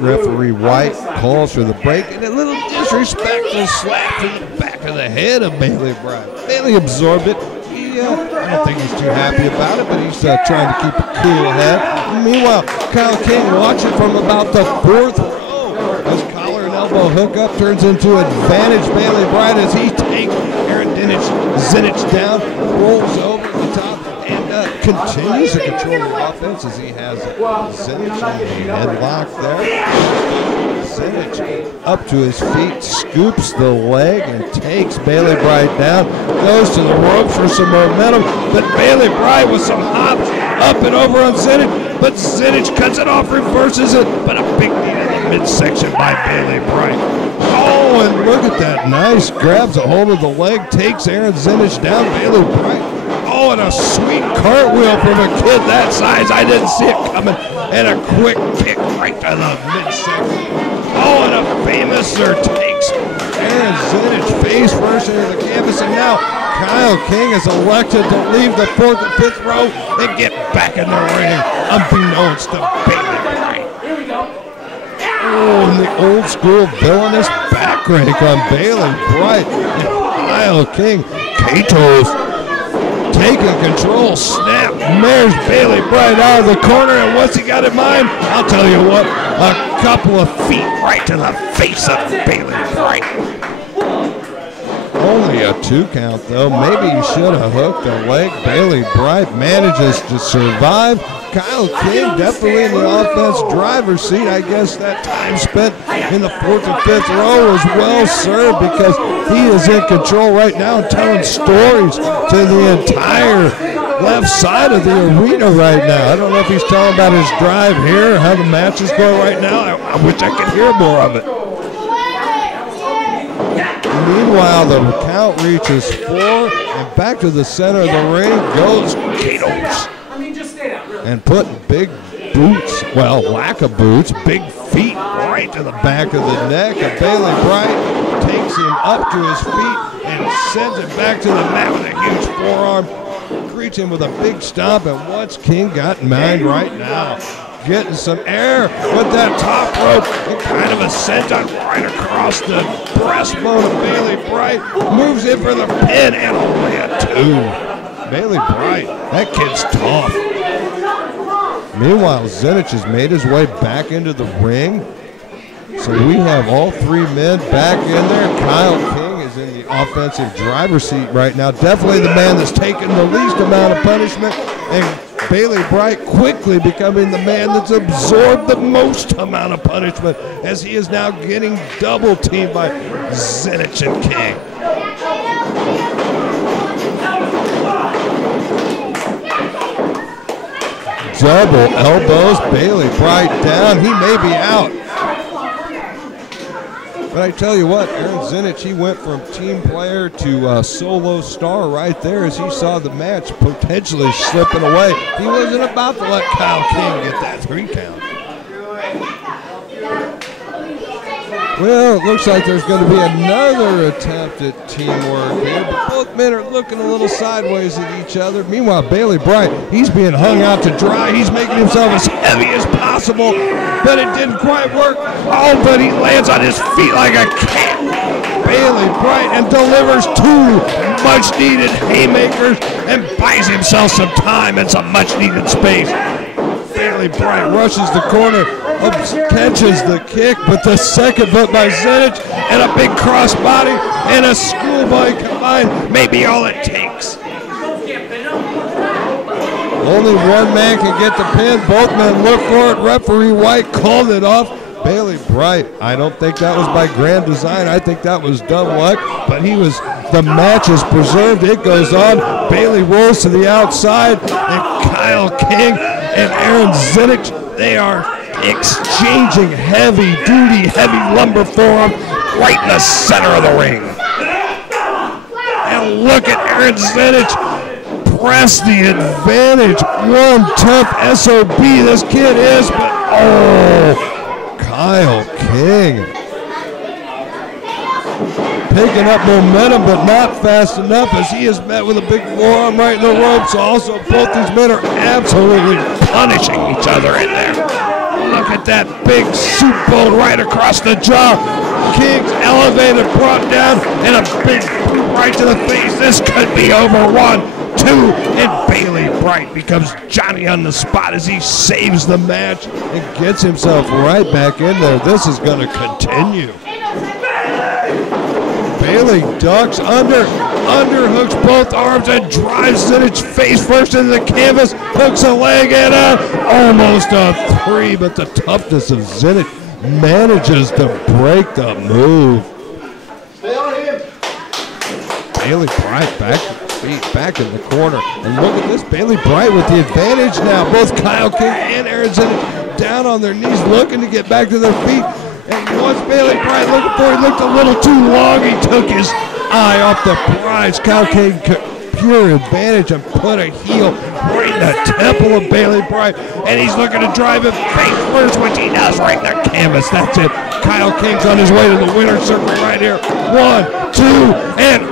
Referee White calls for the break, and a little disrespectful slap to the back of the head of Bailey Bright. Bailey absorbed it. I don't think he's too happy about it, but he's trying to keep a cool head. And meanwhile, Kyle King watching from about the fourth row as collar and elbow hookup turns into advantage Bailey Bright as he takes Aaron Dzinic down, rolls over the top, and continues to control the offense as he has Dzinic in the headlock there. Dzinic up to his feet, scoops the leg and takes Bailey Bright down, goes to the ropes for some momentum, but Bailey Bright with some hops up and over on Dzinic, but Dzinic cuts it off, reverses it, but a big knee in the midsection by Bailey Bright. Oh, and look at that, nice, grabs a hold of the leg, takes Aaron Dzinic down, Bailey Bright. Oh, and a sweet cartwheel from a kid that size. I didn't see it coming. And a quick kick right to the midsection. Oh, and a famouser takes Aaron Dzinic face first into the canvas. And now Kyle King is elected to leave the fourth and fifth row and get back in the ring, unbeknownst to Bailey Bright. Oh, and the old school villainous back rake on Bailey Bright. And Kyle King, Cato's taking control, snap, mares Bailey Bright out of the corner, and what's he got in mind? I'll tell you what, a couple of feet right to the face of Bailey Bright. Only a 2 count though, maybe he should have hooked a leg. Bailey Bright manages to survive. Kyle King definitely in the offense driver's seat. I guess that time spent in the fourth and fifth row was well served because he is in control right now and telling stories to the entire left side of the arena right now. I don't know if he's telling about his drive here or how the match is going right now. I wish I could hear more of it. Meanwhile, the count reaches 4, and back to the center of the ring goes Cato's. And putting big boots, well, lack of boots, big feet right to the back of the neck of Bailey Bright, takes him up to his feet and sends it back to the mat with a huge forearm, greets him with a big stomp, and what's King got in mind right now? Getting some air with that top rope and kind of a senton right across the breastbone of Bailey Bright, moves in for the pin and only a 2. Bailey Bright, that kid's tough. Meanwhile, Dzinic has made his way back into the ring. So we have all 3 men back in there. Kyle King is in the offensive driver's seat right now. Definitely the man that's taken the least amount of punishment. And Bailey Bright quickly becoming the man that's absorbed the most amount of punishment as he is now getting double teamed by Dzinic and King. Double elbows, Bailey Bright down. He may be out. But I tell you what, Aaron Dzinic, he went from team player to solo star right there as he saw the match potentially slipping away. He wasn't about to let Kyle King get that 3 count. Well, it looks like there's going to be another attempt at teamwork here, but both men are looking a little sideways at each other. Meanwhile, Bailey Bright, he's being hung out to dry. He's making himself as heavy as possible, but it didn't quite work. Oh, but he lands on his feet like a cat. Bailey Bright and delivers 2 much-needed haymakers and buys himself some time and some much-needed space. Bailey Bright rushes the corner, catches the kick, but the second foot by Dzinic and a big crossbody and a schoolboy combined may be all it takes. Only one man can get the pin. Both men look for it. Referee White called it off. Bailey Bright, I don't think that was by grand design. I think that was dumb luck, but the match is preserved. It goes on. Bailey rolls to the outside, and Kyle King and Aaron Dzinic, they are exchanging heavy-duty, heavy lumber forearm right in the center of the ring. And look at Aaron Dzinic press the advantage. One tough SOB this kid is, but oh, Kyle King picking up momentum, but not fast enough as he is met with a big forearm right in the ropes. Also, both these men are absolutely punishing each other in there. Look at that big soup bowl right across the jaw. King's elevated, brought down, and a big boot right to the face. This could be over. 1, 2, and Bailey Bright becomes Johnny on the spot as he saves the match and gets himself right back in there. This is going to continue. Bailey ducks underhooks both arms and drives Dzinic face first into the canvas, hooks a leg and almost a 3, but the toughness of Dzinic manages to break the move. Stay on him. Bailey Bright back in the corner. And look at this, Bailey Bright with the advantage now. Both Kyle King and Aaron Dzinic down on their knees looking to get back to their feet. And once Bailey Bright looking for, he looked a little too long. He took his eye off the prize. Kyle King pure advantage and put a heel right in the temple of Bailey Bright. And he's looking to drive him face first, which he does right in the canvas. That's it. Kyle King's on his way to the winner's circle right here. 1, 2, and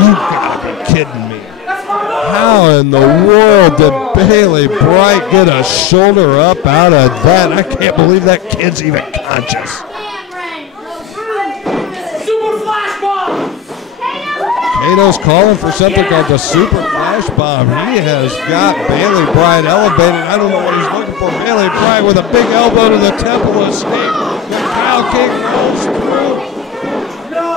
you gotta be kidding me. How in the world did Bailey Bright get a shoulder up out of that? I can't believe that kid's even conscious. Kato's calling for something called the Super Flash Bomb. He has got Bailey Bright elevated. I don't know what he's looking for. Bailey Bright with a big elbow to the temple escape. Kyle King rolls through.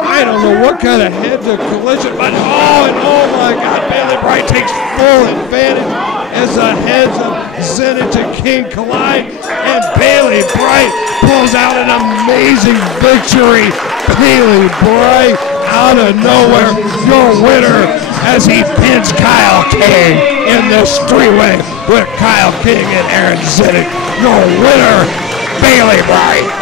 I don't know what kind of head-to-collision, but oh my God, Bailey Bright takes full advantage as the heads of Dzinic and King collide, and Bailey Bright pulls out an amazing victory. Bailey Bright out of nowhere, your winner as he pins Kyle King in this three-way with Kyle King and Aaron Dzinic. Your winner, Bailey Bright.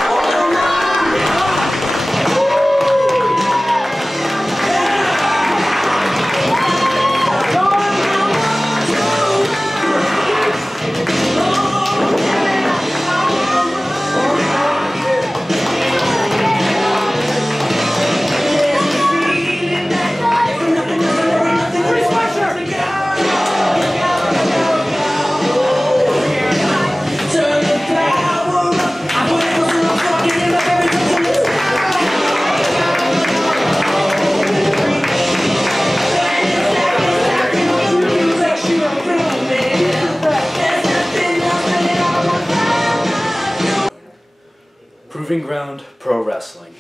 Proving Ground Pro Wrestling.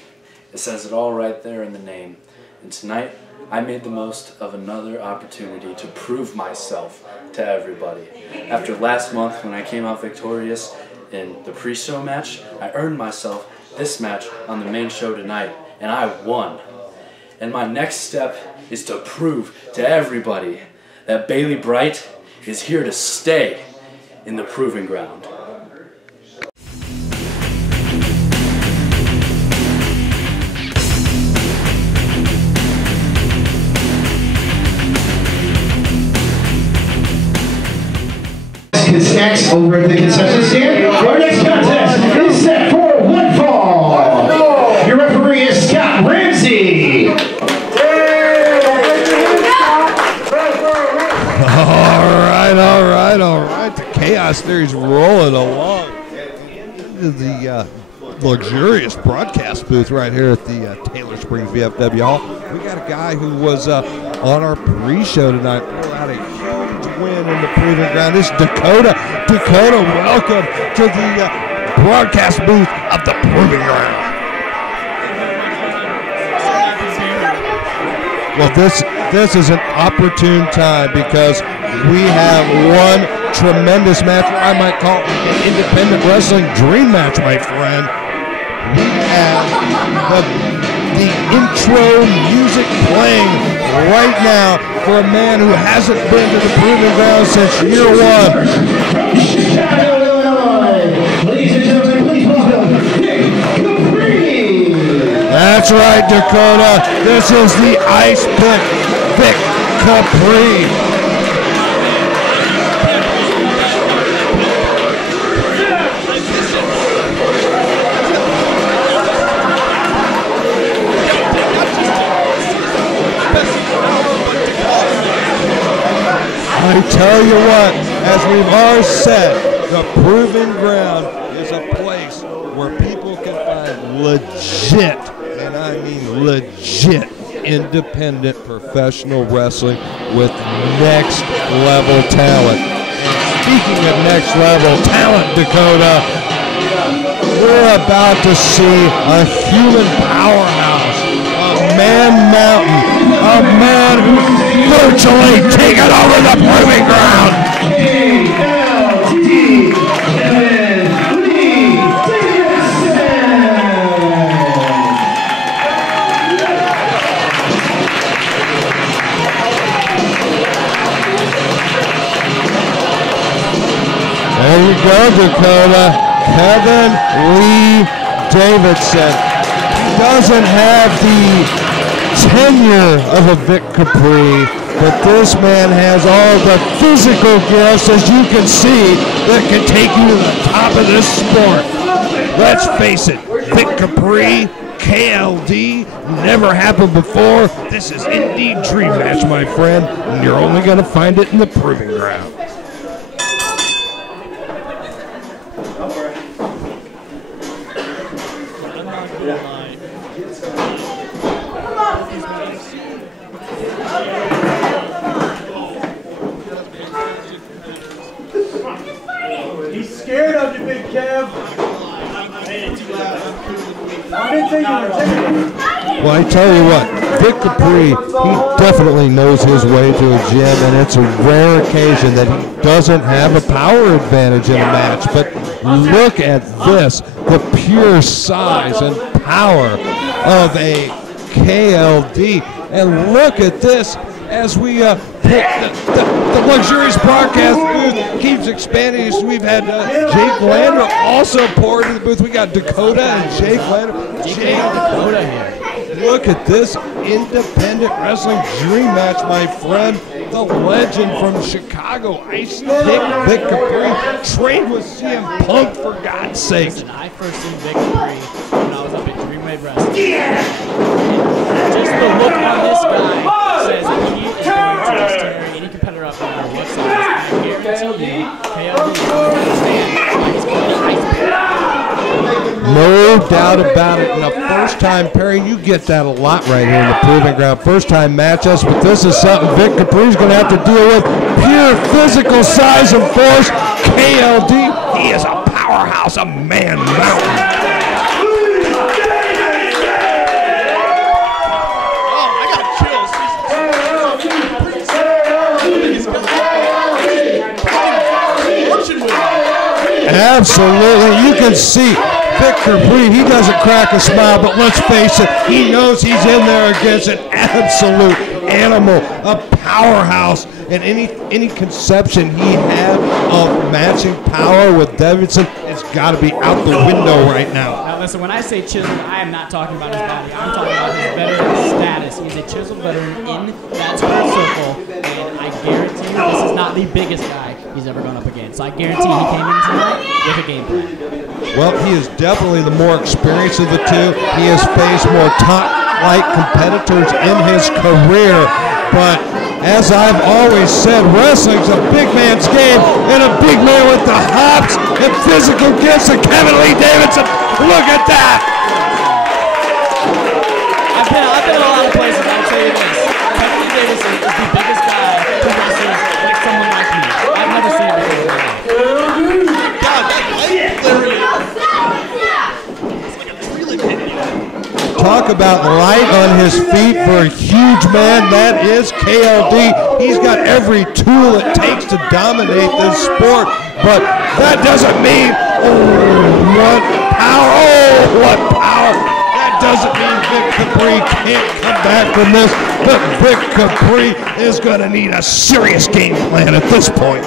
It says it all right there in the name. And tonight, I made the most of another opportunity to prove myself to everybody. After last month when I came out victorious in the pre-show match, I earned myself this match on the main show tonight, and I won. And my next step is to prove to everybody that Bailey Bright is here to stay in the Proving Ground. X over at the concession stand. Our next contest is set for one fall. Your gosh, there he's rolling along into the luxurious broadcast booth right here at the Taylor Springs VFW Hall. We got a guy who was on our pre-show tonight, pulled out a huge win in the Proving Ground. This is Dakota. Dakota, welcome to the broadcast booth of the Proving Ground. Well, this is an opportune time because we have one tremendous match, I might call it an independent wrestling dream match, my friend. We have the intro music playing right now for a man who hasn't been to the Proving Ground since year one. Chicago, Illinois. Ladies and gentlemen, please welcome Capri. That's right, Dakota. This is the Ice Pick, Vic Capri. I tell you what, as we've always said, the Proving Ground is a place where people can find legit, and I mean legit, independent professional wrestling with next level talent. And speaking of next level talent, Dakota, we're about to see a human powerhouse, a man mountain, a man who's virtually taken over the Proving Ground. There you go, Dakota. Kevin Lee Davidson. He doesn't have the tenure of a Vic Capri, but this man has all the physical gifts, as you can see, that can take you to the top of this sport. Let's face it, Vic Capri, KLD, never happened before. This is indeed dream match, my friend, and you're only going to find it in the Proving Ground. He's scared of you, Big Kev. I didn't think you were intimidated. Well, I tell you what, Vic Capri, he definitely knows his way to a gym, and it's a rare occasion that he doesn't have a power advantage in a match. But look at this, the pure size and power of a KLD. And look at this as we the luxurious broadcast booth keeps expanding. So we've had Jake Lander also poured into the booth. We got Dakota and Jake Lander. Jake Dakota here. Look at this independent wrestling dream match, my friend. The legend from Chicago, Ice Pick Vic Capri, trained with CM Punk, for God's sake. Listen, I first seen Vic Capri when I was up at Dream Wave Wrestling. Yeah! Just the look on this guy says that he is going to just tear any competitor up no matter what size. I guarantee you, KLD is going to understand he's going to Ice Pick. No doubt about it. And a first-time pairing, you get that a lot right here in the Proving Ground. First-time matchups, but this is something Vic Capri's going to have to deal with. Pure physical size and force. KLD, he is a powerhouse, a man mountain. Absolutely, you can see Vic Capri, he doesn't crack a smile, but let's face it, he knows he's in there against an absolute animal, a powerhouse, and any conception he had of matching power with Davidson, it's got to be out the window right now. Now listen, when I say chiseled, I am not talking about his body. I'm talking about his veteran status. He's a chiseled veteran in that square circle, and I guarantee you this is not the biggest guy he's ever gone up against. So I guarantee he came in tonight with a game plan. Well, he is definitely the more experienced of the two. He has faced more top-like competitors in his career, but As I've always said, wrestling's a big man's game, and a big man with the hops and physical gifts of Kevin Lee Davidson. Look at that! I've been in a lot of places, I'll tell you this. Kevin Lee Davidson is the biggest guy who wrestles like someone like me. I've never seen it before. God, that light literally. Talk about light on his feet for a huge man. That is KLD. He's got every tool it takes to dominate this sport, but that doesn't mean, oh, what power, oh, what power. That doesn't mean Vic Capri can't come back from this, but Vic Capri is going to need a serious game plan at this point.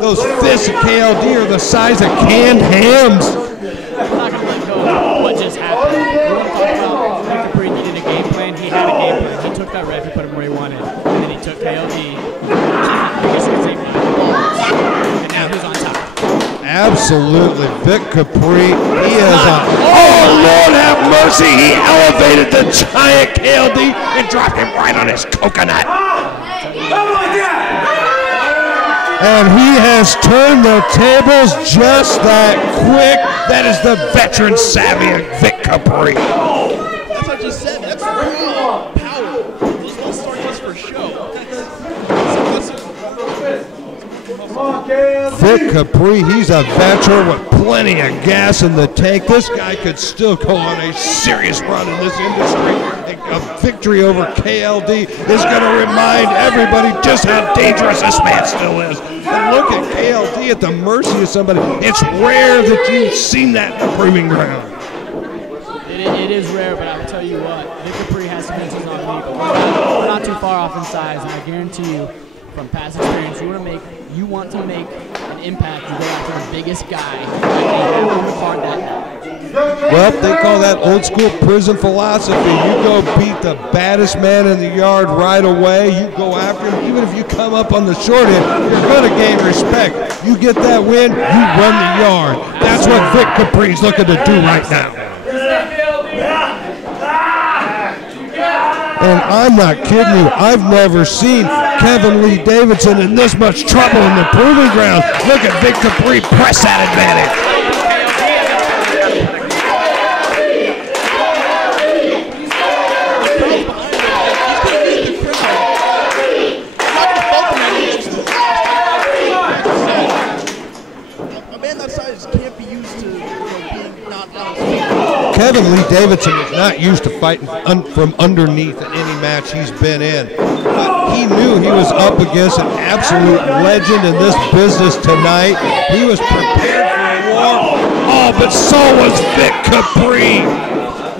Those fists of KLD are the size of canned hams. I'm not going to let go of what just happened. We want to talk about Vic Capri needed a game plan. He had a game plan. He took that ref, he put him where he wanted. And then he took KLD. I guess you could say and now who's on top? Absolutely. Vic Capri, he is on. Oh, Lord have mercy. He elevated the giant KLD and dropped him right on his coconut. And he has turned the tables just that quick. That is the veteran savvy of Vic Capri. That's what I just said. That's raw power. Those ones start just for show. Vic Capri, he's a veteran with plenty of gas in the tank. This guy could still go on a serious run in this industry. A victory over KLD is going to remind everybody just how dangerous this man still is. And look at KLD at the mercy of somebody. It's rare that you've seen that in the proving ground. It is rare, but I'll tell you what, Vic Capri has some inches on me, but we're not too far off in size, and I guarantee you, from past experience, you want to make an impact, you go after the biggest guy. Well, they call that old school prison philosophy. You go beat the baddest man in the yard right away. You go after him. Even if you come up on the short end, you're going to gain respect. You get that win, you run the yard. That's what Vic Capri's looking to do right now. And I'm not kidding you. I've never seen Kevin Lee Davidson in this much trouble in the proving ground. Look at Vic Capri press that advantage. Kevin Lee Davidson is not used to fighting from underneath in any match he's been in. But he knew he was up against an absolute legend in this business tonight. He was prepared for a war. Oh, but so was Vic Capri.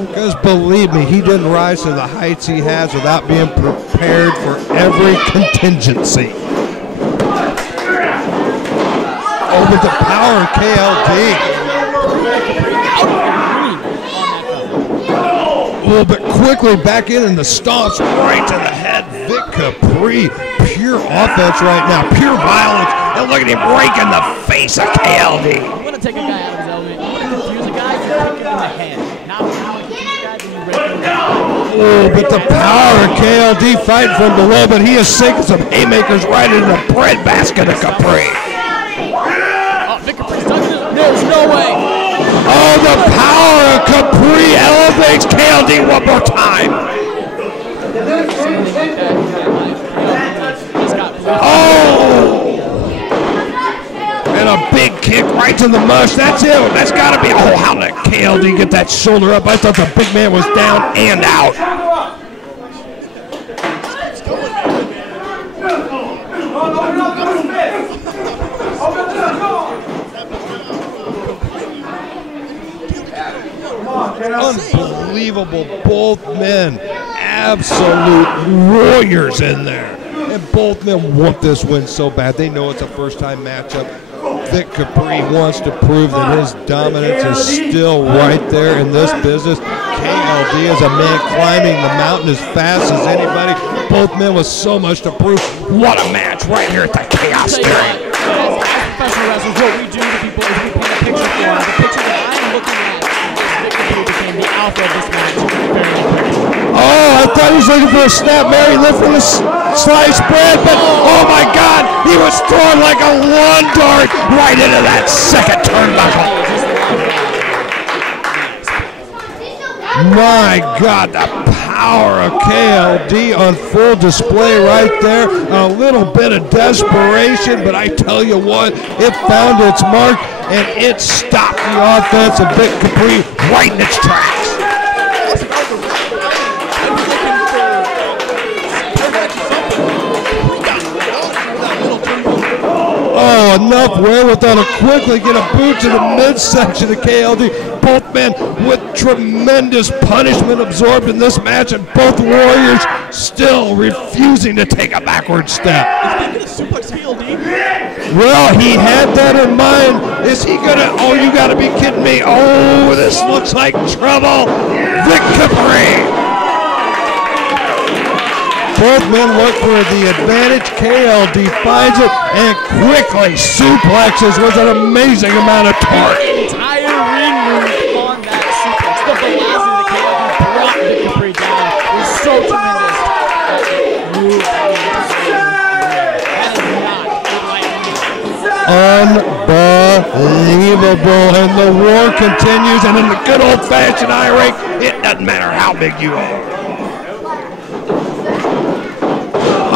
Because believe me, he didn't rise to the heights he has without being prepared for every contingency. Oh, with the power of KLD. A little bit quickly back in the stomps right to the head. Vic Capri, pure offense right now, pure violence. And look at him rake in the face of KLD. You want to take a guy out of his element. You want to confuse a guy, you kick him in the head. Not how you confuse a guy, then you rake him in the head. Oh, but the power of KLD fighting from below, but he is sinking some haymakers right into the breadbasket of Capri. Oh, Vic Capri's touching his. There's no way. Oh, the power of Capri elevates KLD one more time. Oh! And a big kick right to the mush. That's it. That's got to be. Oh, how did KLD get that shoulder up? I thought the big man was down and out. Unbelievable, both men, absolute warriors in there. And both men want this win so bad. They know it's a first-time matchup. Vic Capri wants to prove that his dominance is still right there in this business. KLD is a man climbing the mountain as fast as anybody. Both men with so much to prove. What a match right here at the Chaos Theory. As professional wrestlers, what we do to people is we paint a picture for for, the picture that I am looking at is Vic Capri became the alpha of this match very quickly. Oh, I thought he was looking for a snap Mary lift for the sliced bread, but oh my God, he was thrown like a lawn dart right into that second turnbuckle. My God, the power of KLD on full display right there. A little bit of desperation, but I tell you what, it found its mark and it stopped the offense of Vic Capri right in its tracks. Oh, enough wherewithal to quickly get a boot to the midsection of KLD. Both men with tremendous punishment absorbed in this match, and both warriors still refusing to take a backward step. Well, he had that in mind. Is he gonna? Oh, you gotta be kidding me. Oh, this looks like trouble. Vic Capri. Both men look for the advantage. KLD finds it and quickly suplexes with an amazing amount of torque. The entire ring move on that suplex. The velocity that KLD brought Vic Capri down was so tremendous. Move unbelievable, and the war continues, and in the good old-fashioned eye rake, it doesn't matter how big you are.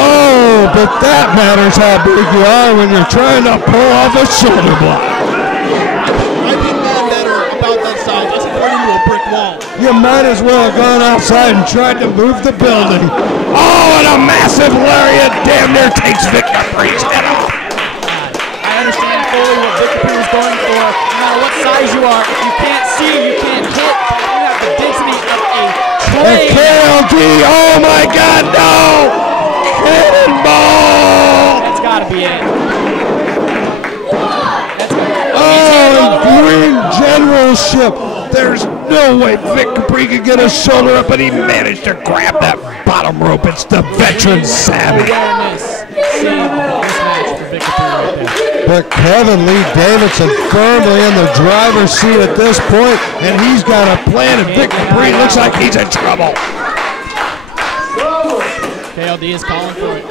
Oh, but that matters how big you are when you're trying to pull off a shoulder block. I think that are about that size, that's going into a brick wall. You might as well have gone outside and tried to move the building. Oh, and a massive lariat damn near takes Vic Capri's head off. I understand fully what Vic Capri was going for. No matter what size you are, if you can't see, you can't hit. You have the density of a train. KLD, oh my God, no! Cannonball! That's gotta be it. Oh, green generalship. There's no way Vic Capri could get a shoulder up, but he managed to grab that bottom rope. It's the veteran savvy. But Kevin Lee Davidson firmly in the driver's seat at this point, and he's got a plan, and Vic Capri looks like he's in trouble. KLD is calling for it.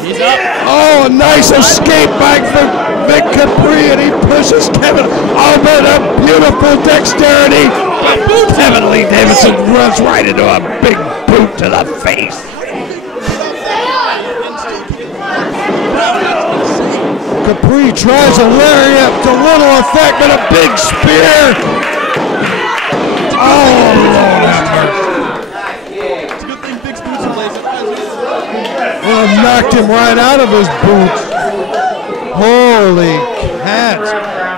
He's up. Oh, a nice escape back for Vic Capri, and he pushes Kevin. Oh, but a beautiful dexterity. Kevin Lee Davidson runs right into a big boot to the face. Capri tries a lariat to little effect, but a big spear. Oh, Lord have mercy. Well, knocked him right out of his boots. Holy cats.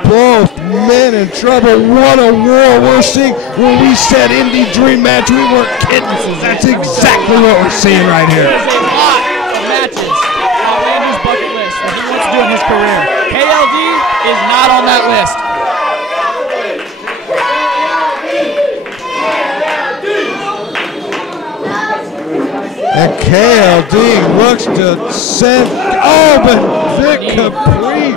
Both men in trouble. What a war we're seeing. When we said Indie Dream match, we weren't kidding. That's exactly what we're seeing right here. There's a lot of matches on Randy's bucket list that he wants to do in his career. KLD is not on that list. And KLD looks to send, oh, but Vic Capri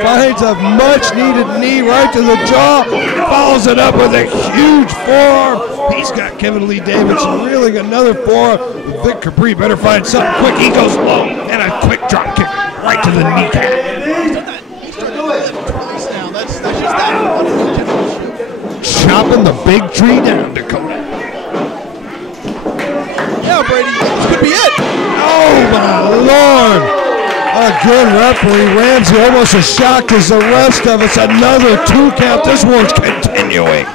finds a much-needed knee right to the jaw, follows it up with a huge forearm. He's got Kevin Lee Davidson reeling another forearm. Vic Capri better find something quick. He goes low, and a quick drop kick right to the kneecap. Chopping the big tree down, Dakota. Yeah, Brady, this could be it. Oh, my Lord. Again, referee Ramsey almost as shocked as the rest of us. Another 2 count. This one's continuing.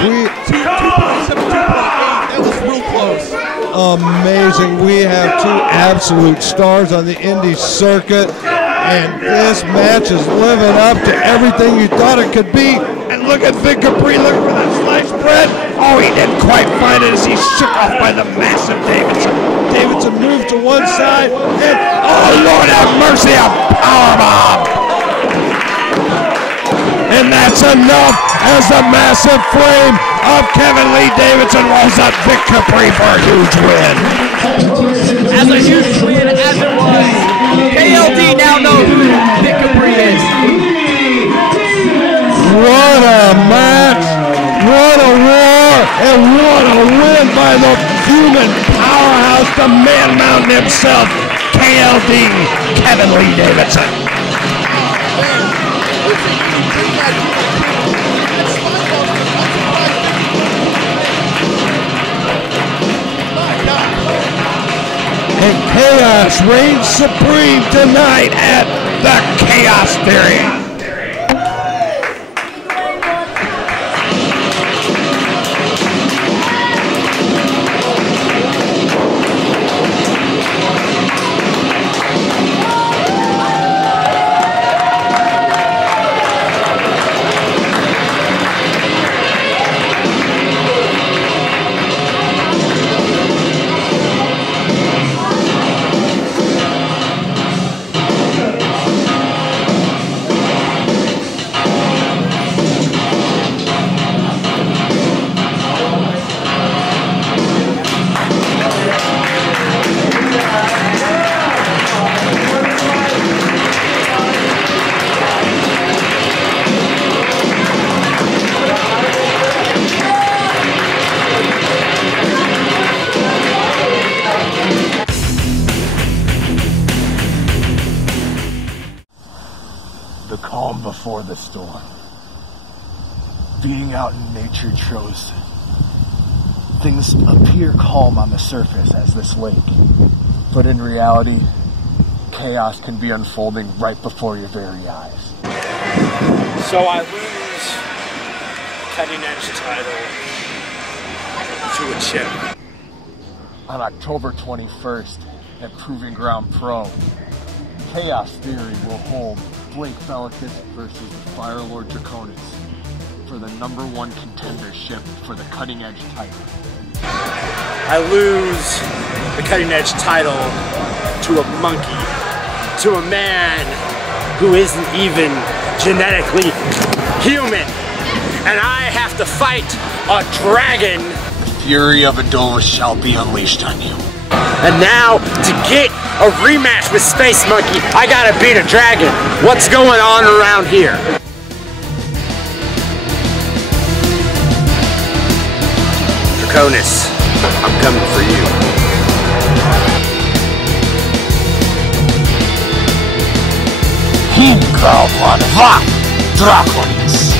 2.7, 2.8. That was real close. Amazing. We have 2 absolute stars on the indie circuit. And this match is living up to everything you thought it could be. And look at Vic Capri looking for that sliced bread. Oh, he didn't quite find it as he shook off by the massive Davidson. Davidson moved to one side, and oh, Lord have mercy, a powerbomb. And that's enough as the massive frame of Kevin Lee Davidson rolls up Vic Capri for a huge win. As a huge win as it was, KLD now knows who Vic Capri is. a match! What a war! And what a win by the human powerhouse, the man mountain himself, KLD, Kevin Lee Davidson. And chaos reigns supreme tonight at the Chaos Theory. The calm before the storm. Being out in nature shows things appear calm on the surface as this lake, but in reality, chaos can be unfolding right before your very eyes. So I lose cutting edge title to a chip. On October 21st at Proving Ground Pro, Chaos Theory will hold Blake Bellicus versus the Firelord Draconis for the #1 contendership for the Cutting Edge title. I lose the cutting edge title to a monkey, to a man who isn't even genetically human, and I have to fight a dragon. The fury of Adova shall be unleashed on you. And now, to get a rematch with Space Monkey, I gotta beat a dragon. What's going on around here? Draconis, I'm coming for you. Hingauan va Draconis.